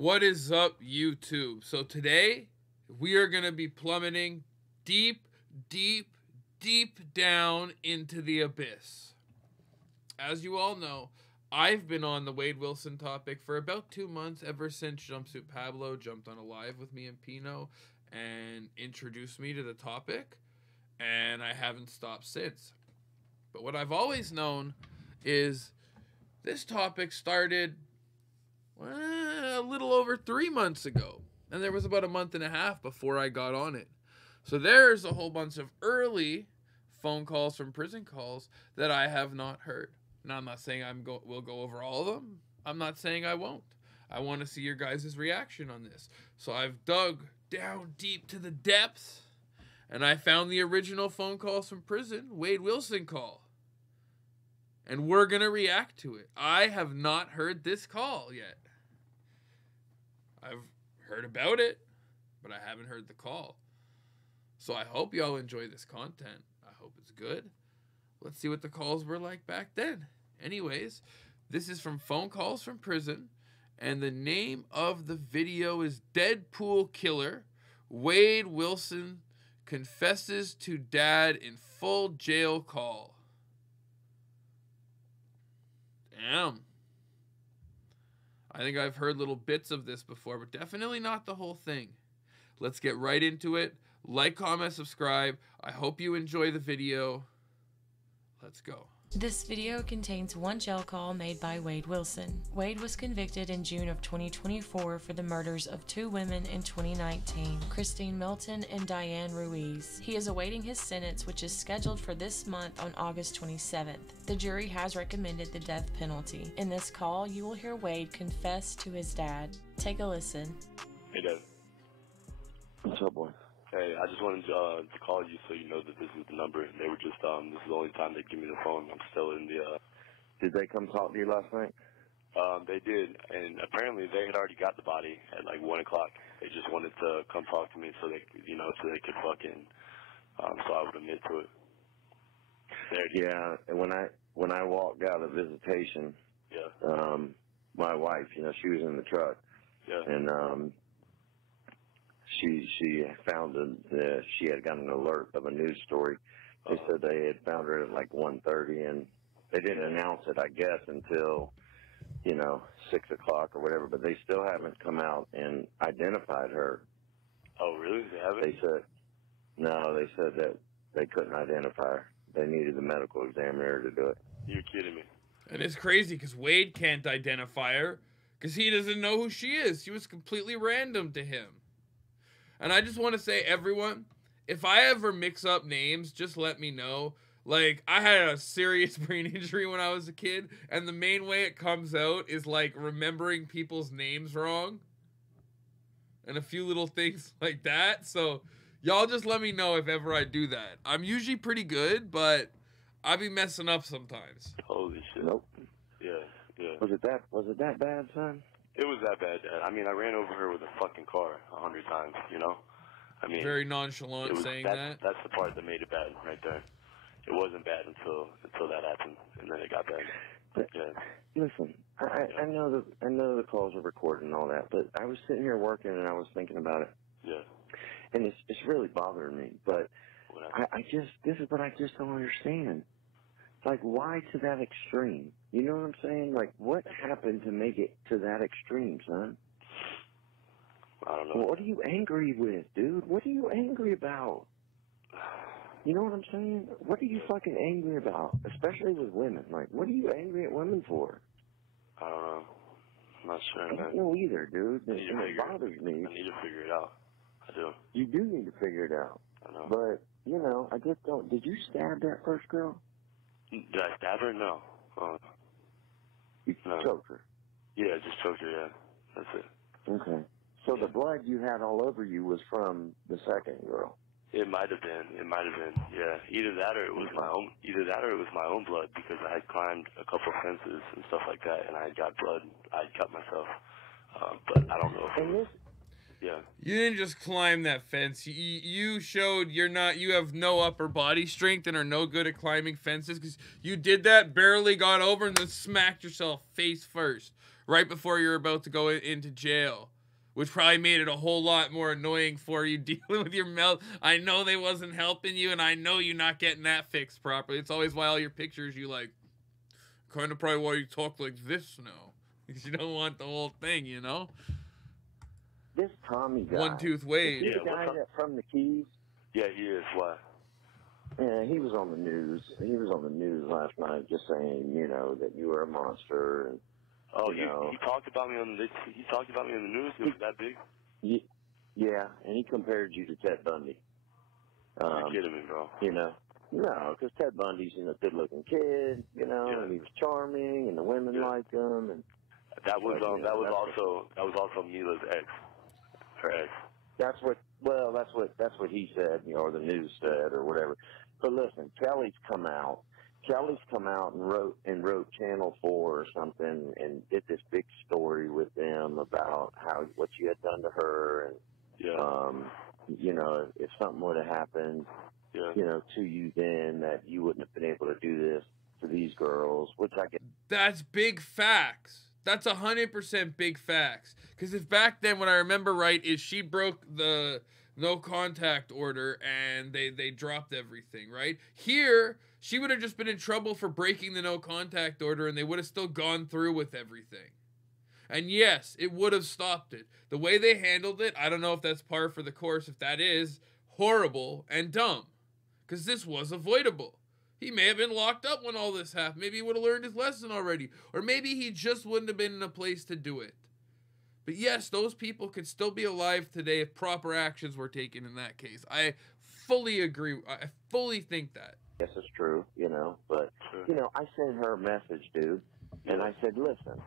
What is up, YouTube? So today we are going to be plummeting deep down into the abyss. As you all know, I've been on the Wade Wilson topic for about 2 months, ever since Jumpsuit Pablo jumped on a live with me and Pino and introduced me to the topic, and I haven't stopped since. But what I've always known is this topic started a little over 3 months ago, and there was about a month and a half before I got on it. So there's a whole bunch of early phone calls from prison calls that I have not heard. Now, I'm not saying we'll go over all of them. I'm not saying I won't. I want to see your guys' reaction on this. So I've dug down deep to the depths, and I found the original phone calls from prison, Wade Wilson call. And we're going to react to it. I have not heard this call yet. I've heard about it, but I haven't heard the call. So I hope y'all enjoy this content. I hope it's good. Let's see what the calls were like back then. Anyways, this is from Phone Calls from Prison, and the name of the video is Deadpool Killer. Wade Wilson confesses to dad in full jail call. Damn. I think I've heard little bits of this before, but definitely not the whole thing. Let's get right into it. Like, comment, subscribe. I hope you enjoy the video. Let's go. This video contains one jail call made by Wade Wilson. Wade was convicted in June of 2024 for the murders of 2 women in 2019, Christine Milton and Diane Ruiz. He is awaiting his sentence, which is scheduled for this month on August 27th. The jury has recommended the death penalty. In this call, you will hear Wade confess to his dad. Take a listen. Hey, Dad. What's up, boy? Hey, I just wanted to call you so you know that this is the number. They were just, this is the only time they give me the phone. I'm still in the, Did they come talk to you last night? They did, and apparently they had already got the body at like 1 o'clock. They just wanted to come talk to me so they, so they could fucking, so I would admit to it. Yeah, and when I walked out of visitation, yeah, my wife, she was in the truck, yeah, and she found that she had gotten an alert of a news story. They said they had found her at like 1:30, and they didn't announce it, I guess, until 6 o'clock or whatever. But they still haven't come out and identified her. Oh, really? They haven't? They said no. They said that they couldn't identify her. They needed the medical examiner to do it. You're kidding me. And it's crazy because Wade can't identify her because he doesn't know who she is. She was completely random to him. And I just want to say, everyone, if I ever mix up names, just let me know. Like, I had a serious brain injury when I was a kid, and the main way it comes out is, like, remembering people's names wrong. And a few little things like that. So, y'all just let me know if ever I do that. I'm usually pretty good, but I be messing up sometimes. Holy shit. Nope. Yeah, yeah. Was it that bad, son? It was that bad, Dad. I mean, I ran over her with a fucking car 100 times, I mean, Very nonchalant saying that. That's the part that made it bad right there. It wasn't bad until that happened, and then it got bad. But yeah. Listen, I know the calls are recorded and all that, but I was sitting here working and I was thinking about it. Yeah. And it's really bothering me. But this is what I just don't understand. Like, why to that extreme? You know what I'm saying? Like, what happened to make it to that extreme, son? I don't know. What are you angry with, dude? What are you angry about? You know what I'm saying? What are you fucking angry about? Especially with women. Like, what are you angry at women for? I don't know. I'm not sure, man. I don't know either, dude. It bothers me. I need to figure it out. I do. You do need to figure it out. I know. But, I just don't. Did you stab that first girl? Did I stab her? No. You choked her? Yeah, just choked her, yeah. That's it. Okay. So the blood you had all over you was from the second girl? It might have been. Yeah. Either that or it was my own blood, because I had climbed a couple fences and stuff like that, and I had got blood. I had cut myself. But I don't know if it was. Yeah. You didn't just climb that fence. You showed you have no upper body strength and are no good at climbing fences, because you did that, barely got over, and then smacked yourself face first. right before you're about to go into jail, which probably made it a whole lot more annoying for you dealing with your mouth. I know they wasn't helping you, and I know you not getting that fixed properly. It's always why all your pictures, you like, kind of probably why you talk like this now. Because you don't want the whole thing, you know? This Tommy guy. One Tooth Wade. Is he the guy that from the Keys? Yeah, he is. Why? Yeah, he was on the news. He was on the news last night just saying, you know, that you were a monster. And, oh, you know, he talked about me on the news? It was that big? Yeah, and he compared you to Ted Bundy. You're kidding me, bro. You know, no, because Ted Bundy's, you know, good-looking kid, you know, and he was charming, and the women liked him. And that was also Mila's ex. Her ex. That's what he said, you know, or the news said, or whatever. But listen, Kelly's come out and wrote Channel 4 or something, and did this big story with them about what you had done to her, and you know, if something would have happened, you know, to you then, that you wouldn't have been able to do this to these girls, which I get. That's big facts. That's 100% big facts. Because if back then, what I remember right, is she broke the no contact order and they dropped everything, right? Here, she would have just been in trouble for breaking the no contact order and they would have still gone through with everything. And yes, it would have stopped it. The way they handled it, I don't know if that's par for the course. If that is, horrible and dumb. Because this was avoidable. He may have been locked up when all this happened. Maybe he would have learned his lesson already. Or maybe he just wouldn't have been in a place to do it. But yes, those people could still be alive today if proper actions were taken in that case. I fully agree. I fully think that. Yes, it's true, you know. But, you know, I sent her a message, dude. And I said, listen,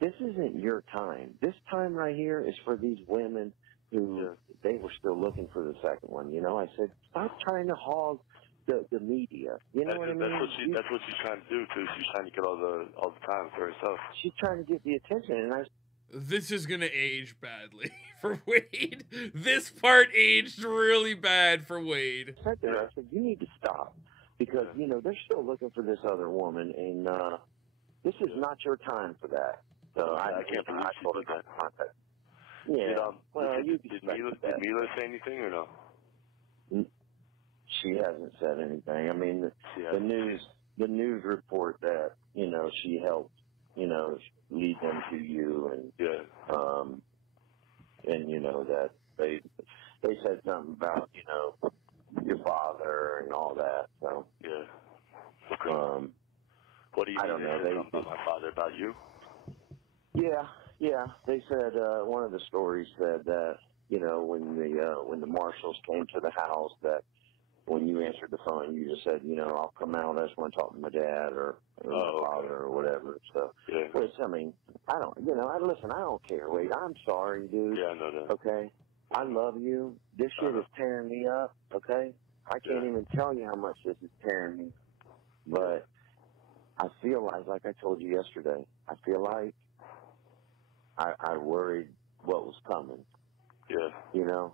this isn't your time. This time right here is for these women who they were still looking for the second one. You know, I said, stop trying to hog the media. You know what I mean? That's what she's trying to do, too. She's trying to get all the time for herself. She's trying to get the attention, and this is going to age badly for Wade. This part aged really bad for Wade. I said, you need to stop. Because, you know, they're still looking for this other woman, and this is not your time for that. So I can't believe she did that. Yeah. Did Mila say anything or no? She hasn't said anything. I mean, the news report that, you know, she helped, you know, lead them to you, and you know that they said something about, you know, your father and all that. So what do you mean? I don't know. They about my father, about you? Yeah. They said one of the stories said that, you know, when the marshals came to the house, that when you answered the phone, you just said, you know, I'll come out. I just want to talk to my dad or my father or whatever. So, which, I mean, I don't, you know, listen, I don't care, Wade. I'm sorry, dude. Yeah, I know that. Okay? I love you. This shit is tearing me up, okay? I can't even tell you how much this is tearing me. But I feel like I told you yesterday, I feel like I worried what was coming. Yeah. You know?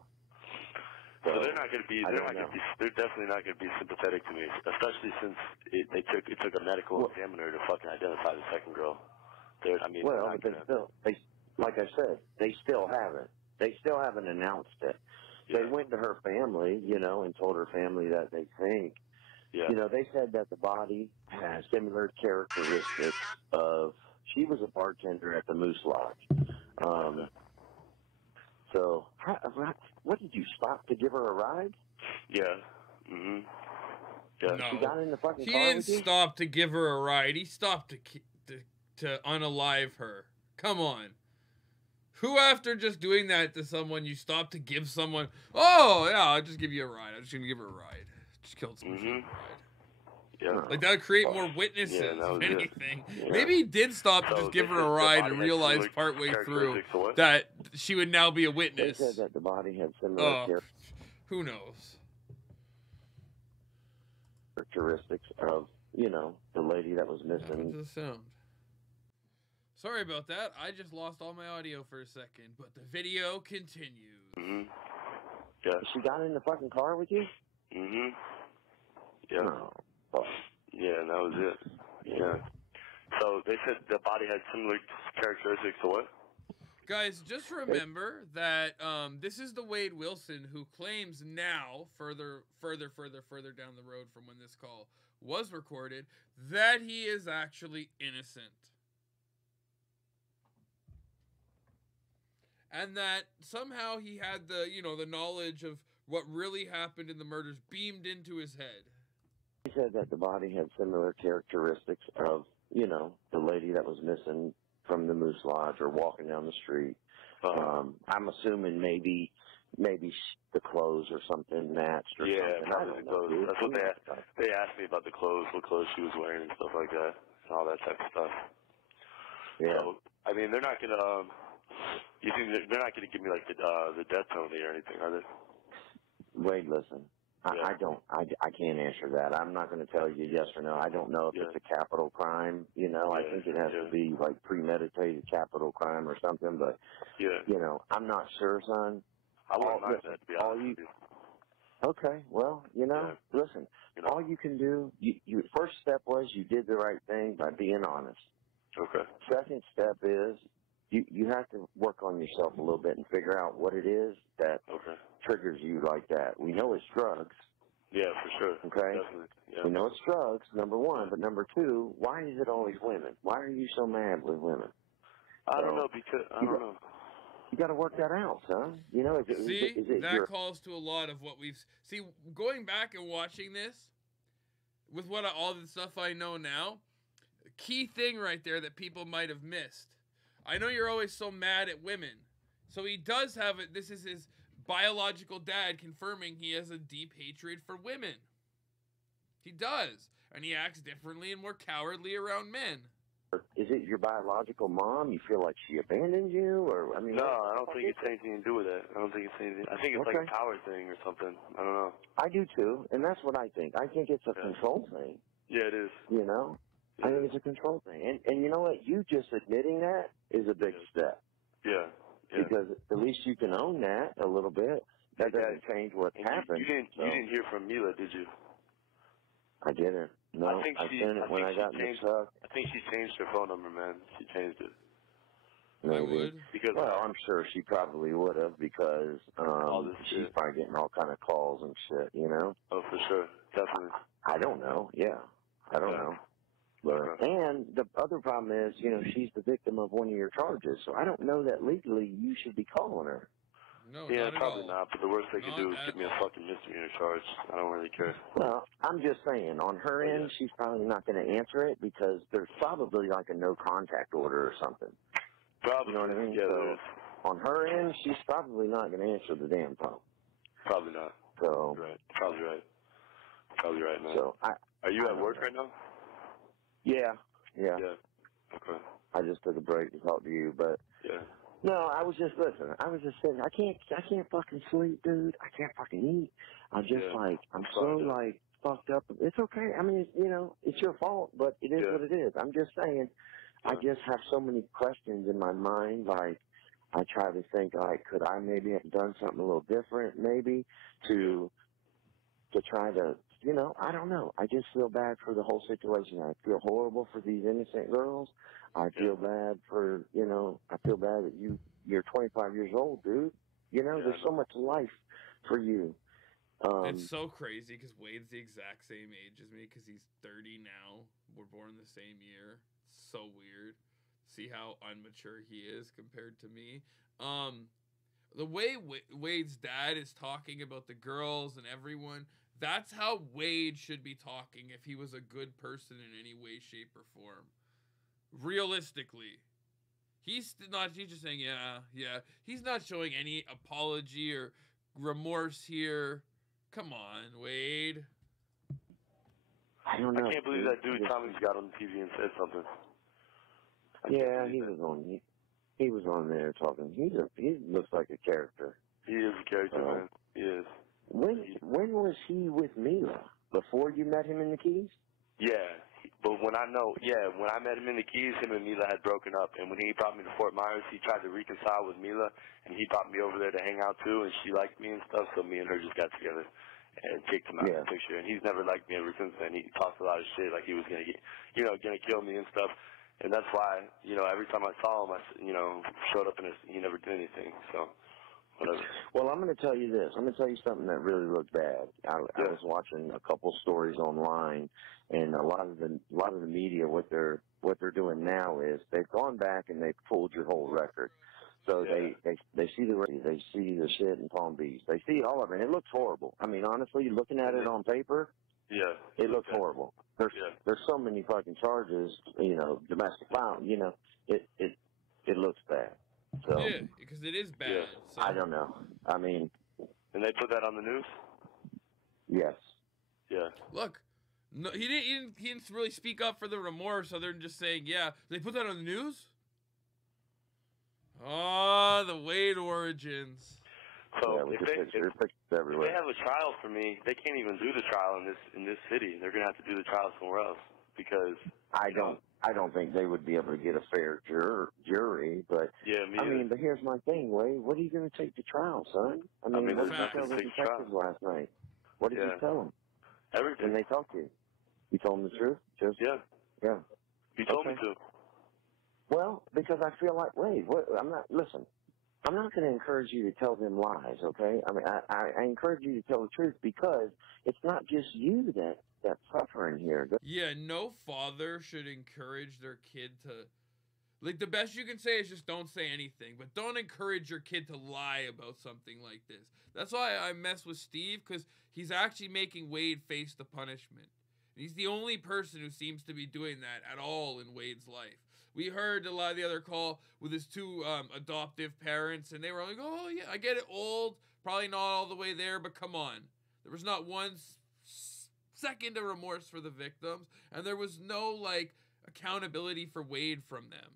So they're not going to be. They're definitely not going to be sympathetic to me, especially since it took a medical examiner to fucking identify the second girl. Like I said, they still haven't. They still haven't announced it. Yeah. They went to her family, you know, and told her family that they think. Yeah. You know, they said that the body has similar characteristics of. She was a bartender at the Moose Lodge. So, what did you stop to give her a ride? Yeah. Mhm. Yeah. No. She got in the fucking car. He didn't stop to give her a ride. He stopped to unalive her. Come on. Who, after just doing that to someone, you stop to give someone? Oh yeah, I'll just give you a ride. I'm just gonna give her a ride. Just killed someone. Mhm. Yeah. Like that would create more witnesses, if anything. Yeah. Maybe he did stop to just give her a ride and realize partway through that she would now be a witness. They said that the body had similar who knows? Characteristics of, you know, the lady that was missing. How does it sound? Sorry about that. I just lost all my audio for a second, but the video continues. Mhm. Yeah. She got in the fucking car with you? Mhm. Yeah. Oh. Yeah, and that was it. Yeah. So they said the body had similar characteristics to what? Guys, just remember that this is the Wade Wilson who claims now, further down the road from when this call was recorded, that he is actually innocent. And that somehow he had the knowledge of what really happened in the murders beamed into his head. He said that the body had similar characteristics of, the lady that was missing from the Moose Lodge or walking down the street. I'm assuming maybe the clothes or something matched or something. Yeah, probably the clothes. That's what they asked me about, the clothes, what clothes she was wearing and stuff like that, and all that type of stuff. Yeah. So, I mean, they're not gonna. You think they're not gonna give me like the death penalty or anything, are they? Wade, listen. Yeah. I can't answer that. I'm not going to tell you yes or no. I don't know if it's a capital crime. I think it has to be like premeditated capital crime or something. But I'm not sure, son. I wouldn't mind that, to be honest with you. Okay, well, listen. All you can do. Your first step was you did the right thing by being honest. Okay. Second step is you have to work on yourself a little bit and figure out what it is that triggers you like that. We know it's drugs. Yeah, for sure. Okay? Definitely. Yeah. We know it's drugs, number one, but number two, why is it always women? Why are you so mad with women? I don't know, because I don't know. You got to work that out, son. That calls to a lot of what we've... See, going back and watching this, with all the stuff I know now, key thing right there that people might have missed. I know you're always so mad at women. So he does have it. This is his biological dad confirming he has a deep hatred for women. He does. And he acts differently and more cowardly around men. Is it your biological mom? You feel like she abandoned you? Or No, I don't think it's anything to do with it. I think it's like a power thing or something. I don't know. I do too, and that's what I think. I think it's a control thing. Yeah, it is. I think it's a control thing. And you know what? You just admitting that is a big step. Yeah. Because at least you can own that a little bit. That doesn't change what happened. You didn't hear from Mila, did you? I didn't. No, I sent it when I got in the truck. I think she changed her phone number, man. She changed it. Maybe. I would. Because I'm sure she probably would have because she's probably getting all kind of calls and shit, Oh, for sure. Definitely. I don't know. Yeah. I don't know. But, and the other problem is, she's the victim of one of your charges, so I don't know that legally you should be calling her. No, yeah, not probably at all. not, but the worst they can do is give me a fucking misdemeanor charge. I don't really care. Well, I'm just saying, on her end, she's probably not going to answer it because there's probably like a no-contact order or something. Probably. You know what I mean? Yeah, so, on her end, she's probably not going to answer the damn phone. Probably not. So, Probably right, man. So, are you at work right now? Yeah. Okay. I just took a break to talk to you, but no, I was just saying, I can't fucking sleep, dude. I can't fucking eat. I'm just I'm so fucked up. It's okay. I mean, it's your fault, but it is what it is. I'm just saying, I just have so many questions in my mind. Like, I try to think, could I maybe have done something a little different, maybe to try to. I don't know. I just feel bad for the whole situation. I feel horrible for these innocent girls. I feel bad for, I feel bad that you're 25 years old, dude. There's so much life for you. It's so crazy because Wade's the exact same age as me because he's 30 now. We're born the same year. It's so weird. See how unmature he is compared to me. The way Wade's dad is talking about the girls and everyone, that's how Wade should be talking if he was a good person in any way, shape, or form. Realistically. He's just saying, yeah. He's not showing any apology or remorse here. Come on, Wade. I don't know. I can't believe that dude Tommy's got on TV and said something. He was on there talking. He looks like a character. He is a character, man. He is. When was he with Mila? Before you met him in the Keys? Yeah, but when I met him in the Keys, him and Mila had broken up, and when he brought me to Fort Myers, he tried to reconcile with Mila, and he brought me over there to hang out too, and she liked me and stuff, so me and her just got together and kicked him out of the picture, and he's never liked me ever since then. He talks a lot of shit, like he was gonna kill me and stuff. And that's why, you know, every time I saw him, you know, showed up and he never did anything. So, whatever. Well, I'm going to tell you this. I'm going to tell you something that really looked bad. I was watching a couple stories online, and a lot of the media, what they're doing now is they've gone back and they've pulled your whole record. So they see the shit in Palm Beach. They see all of it. And it looks horrible. I mean, honestly, looking at it on paper, it looks horrible. There's so many fucking charges, you know, domestic violence, you know, it looks bad. So yeah, because it is bad. Yeah. So. I don't know. I mean, and they put that on the news? Yes. Yeah. Look, no, he didn't really speak up for the remorse other than just saying, yeah. They put that on the news? Oh, the Wade origins. So yeah, if they everywhere. have a trial for me, they can't even do the trial in this city. They're gonna have to do the trial somewhere else because I don't think they would be able to get a fair jury, but I mean, but here's my thing, Wade. What are you going to take to trial, son? I mean what did you tell the detectives last night? What did you tell them? Everything. When they talked to you, you told them the truth. Yeah. You told me to. Well, because I feel like, Wade, I'm not going to encourage you to tell them lies, okay? I mean, I encourage you to tell the truth because it's not just you that's suffering here. Yeah, no father should encourage their kid to... Like, the best you can say is just don't say anything, but don't encourage your kid to lie about something like this. That's why I mess with Steve, because he's actually making Wade face the punishment. He's the only person who seems to be doing that at all in Wade's life. We heard a lot of the other call with his two adoptive parents, and they were like, oh, yeah, I get it, old, probably not all the way there, but come on. There was not one second of remorse for the victims, and there was no, like, accountability for Wade from them.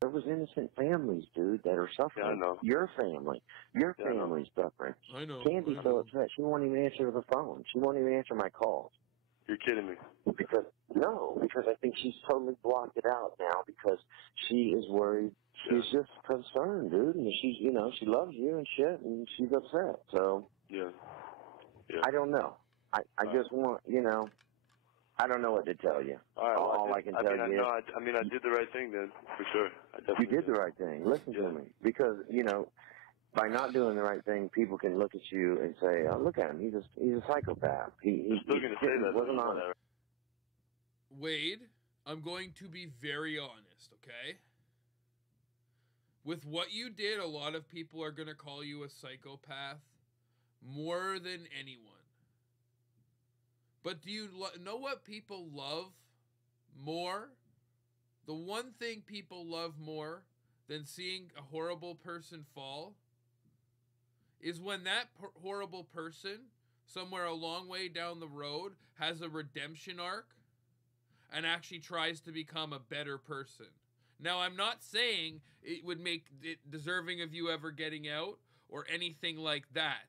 There was innocent families, dude, that are suffering. Yeah, I know. Your family. Your family's suffering. I know. Candy's so upset, she won't even answer the phone. She won't even answer my calls. You're kidding me. Because I think she's totally blocked it out now because she is worried. She's just concerned, dude, and she's, you know, she loves you and shit, and she's upset. So I don't know. I just want, you know, I don't know what to tell you. All right, all I can tell you is, I did the right thing then, for sure. You did the right thing. Listen to me, because you know, by not doing the right thing, people can look at you and say, "Oh, look at him. He's a psychopath. He's still going to say that. Wasn't honest." Wade, I'm going to be very honest, okay? With what you did, a lot of people are going to call you a psychopath more than anyone. But do you know what people love more? The one thing people love more than seeing a horrible person fall is when that horrible person, somewhere a long way down the road, has a redemption arc and actually tries to become a better person. Now, I'm not saying it would make it deserving of you ever getting out or anything like that.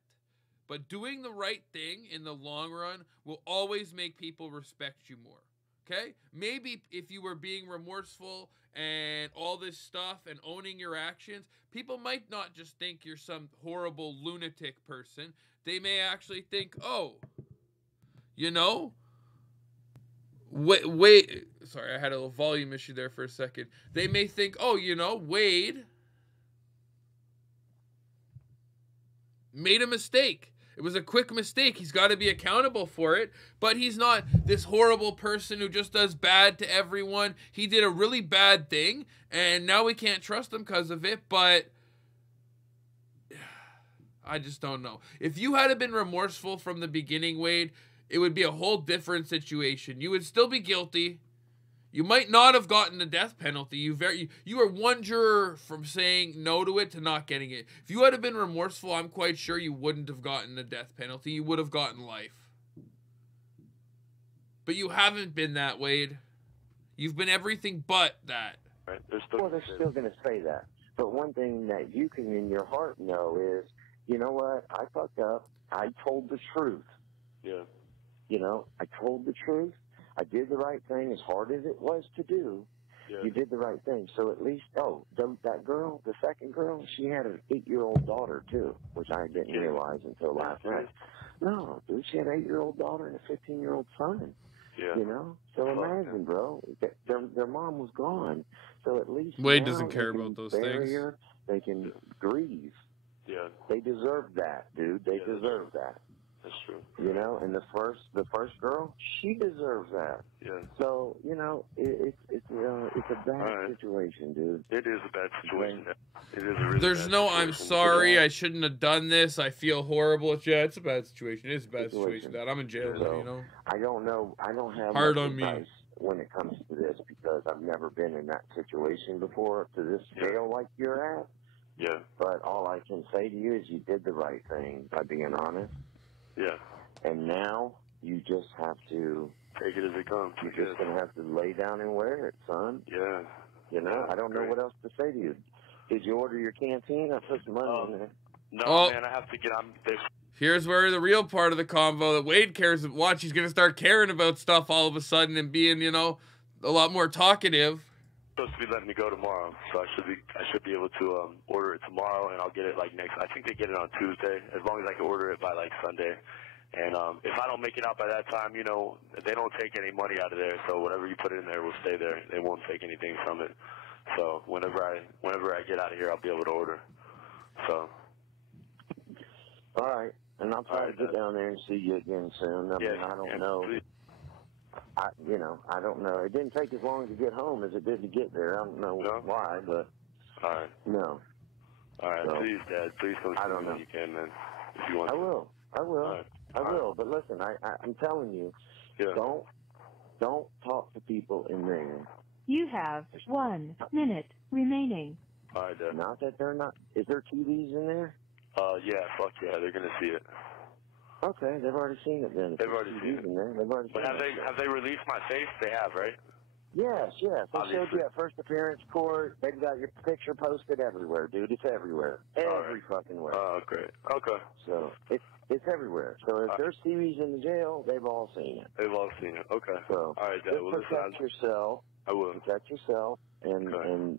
But doing the right thing in the long run will always make people respect you more. Okay? Maybe if you were being remorseful and all this stuff and owning your actions, people might not just think you're some horrible lunatic person. They may actually think, oh, you know, wait, sorry, I had a little volume issue there for a second. They may think, oh, you know, Wade made a mistake. It was a quick mistake. He's got to be accountable for it. But he's not this horrible person who just does bad to everyone. He did a really bad thing, and now we can't trust him because of it. But I just don't know. If you had been remorseful from the beginning, Wade, it would be a whole different situation. You would still be guilty. You might not have gotten the death penalty. You were one juror from saying no to it to not getting it. If you had been remorseful, I'm quite sure you wouldn't have gotten the death penalty. You would have gotten life. But you haven't been that, Wade. You've been everything but that. Right. They're still going to say that. But one thing that you can in your heart know is, you know what? I fucked up. I told the truth. Yeah. You know, I told the truth. I did the right thing as hard as it was to do. Yeah. You did the right thing. So at least, that girl, the second girl, she had an 8-year-old daughter too, which I didn't realize until last night. No, dude, she had an 8-year-old daughter and a 15-year-old son. Yeah. You know? So imagine, bro, their mom was gone. So at least Wade now doesn't care they can about those bury things. her, they can grieve. Yeah. They deserve that, dude. They deserve that. That's true. You know, and the first girl, she deserves that. Yeah. So, you know, it's a bad situation, dude. It is a bad situation. It is a really There's bad no, situation. I'm sorry, I shouldn't have done this. I feel horrible. It's a bad situation. It is a bad situation. That I'm in jail, So, you know. I don't know. I don't have Hard much on me. advice when it comes to this because I've never been in that situation before to this scale like you're at. Yeah. But all I can say to you is you did the right thing by being honest. Yeah. And now you just have to take it as it comes. You're just gonna have to lay down and wear it, son. Yeah. You know, I don't know what else to say to you. Did you order your canteen? I put some money in there. No, man, I have to get on this. Here's where the real part of the convo that Wade cares about. Watch, he's gonna start caring about stuff all of a sudden and being, you know, a lot more talkative. Supposed to be letting me go tomorrow, so I should be able to order it tomorrow, and I'll get it like next. I think they get it on Tuesday, as long as I can order it by like Sunday. And if I don't make it out by that time, you know, they don't take any money out of there, so whatever you put in there will stay there. They won't take anything from it. So whenever I get out of here, I'll be able to order. So. All right, and I'll try to get down there and see you again soon. I mean, I don't know. Please. I don't know. It didn't take as long to get home as it did to get there. I don't know why, but all right. No. All right, so, please, Dad. Please come see me when you can, man. If you want. I will. Right. I will. But listen, I'm telling you, don't talk to people in there. You have 1 minute remaining. All right, Dad. Not that they're not. Is there TVs in there? Yeah, fuck yeah, they're gonna see it. Okay, they've already seen it then. They've already seen it. In there. They've already but seen have they released my face? They have, right? Yes. They Obviously. showed you at first appearance court. They've got your picture posted everywhere, dude. It's everywhere. Every fucking way. Oh, great. Okay. So it's everywhere. So if there's TVs in the jail, they've all seen it. They've all seen it. Okay. So all right, Dad. just protect yourself. I will. Protect yourself and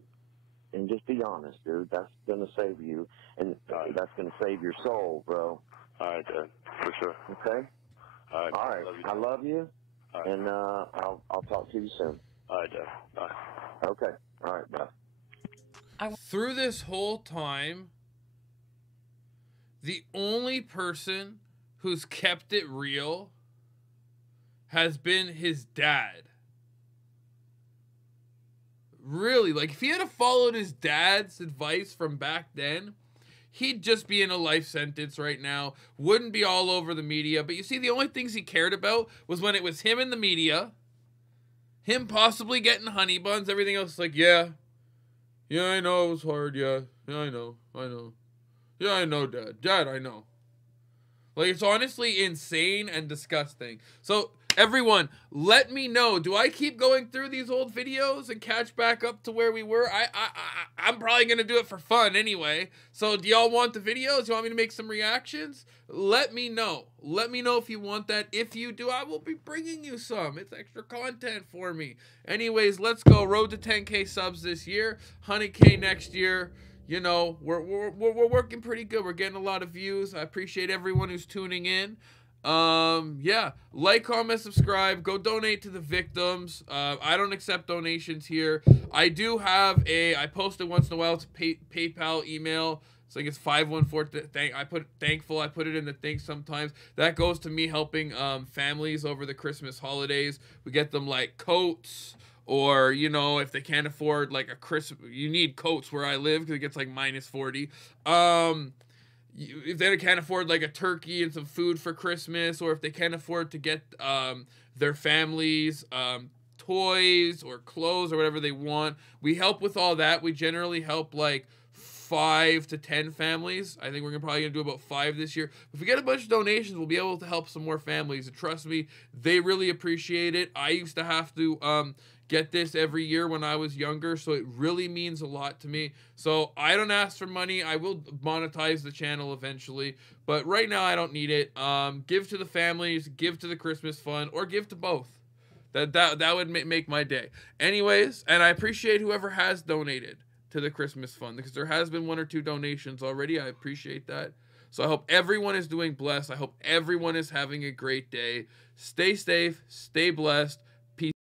just be honest, dude. That's gonna save you, and that's gonna save your soul, bro. All right, Dad. For sure. Okay. All right. All right. I love you. All right. And I'll talk to you soon. All right, Dad. Bye. Okay. All right. Bye. Through this whole time, the only person who's kept it real has been his dad. Really, like, if he had followed his dad's advice from back then, he'd just be in a life sentence right now. Wouldn't be all over the media. But you see, the only things he cared about was when it was him in the media, him possibly getting honey buns, everything else is like, yeah, I know it was hard, yeah, I know. Yeah, I know, Dad, I know. Like, it's honestly insane and disgusting. So, everyone, let me know. Do I keep going through these old videos and catch back up to where we were? I'm probably going to do it for fun anyway. So, do y'all want the videos? You want me to make some reactions? Let me know. Let me know if you want that. If you do, I will be bringing you some. It's extra content for me. Anyways, let's go. Road to 10K subs this year. 100K next year. You know, we're working pretty good. We're getting a lot of views. I appreciate everyone who's tuning in. Yeah, like, comment, subscribe, go donate to the victims. I don't accept donations here. I do have I post it once in a while. It's a PayPal email. So I think it's 514. I put thankful. I put it in the thing sometimes. That goes to me helping families over the Christmas holidays. We get them like coats, or, you know, if they can't afford like you need coats where I live because it gets like -40. If they can't afford like a turkey and some food for Christmas, or if they can't afford to get their families toys or clothes or whatever they want, we help with all that. We generally help like 5 to 10 families. I think we're probably gonna do about 5 this year. If we get a bunch of donations, we'll be able to help some more families. And trust me, they really appreciate it. I used to have to get this every year when I was younger, so it really means a lot to me. So I don't ask for money. I will monetize the channel eventually, but right now I don't need it. Give to the families, give to the Christmas fund, or give to both. That would make my day. Anyways, and I appreciate whoever has donated to the Christmas fund, because there has been 1 or 2 donations already. I appreciate that. So I hope everyone is doing blessed. I hope everyone is having a great day. Stay safe, stay blessed.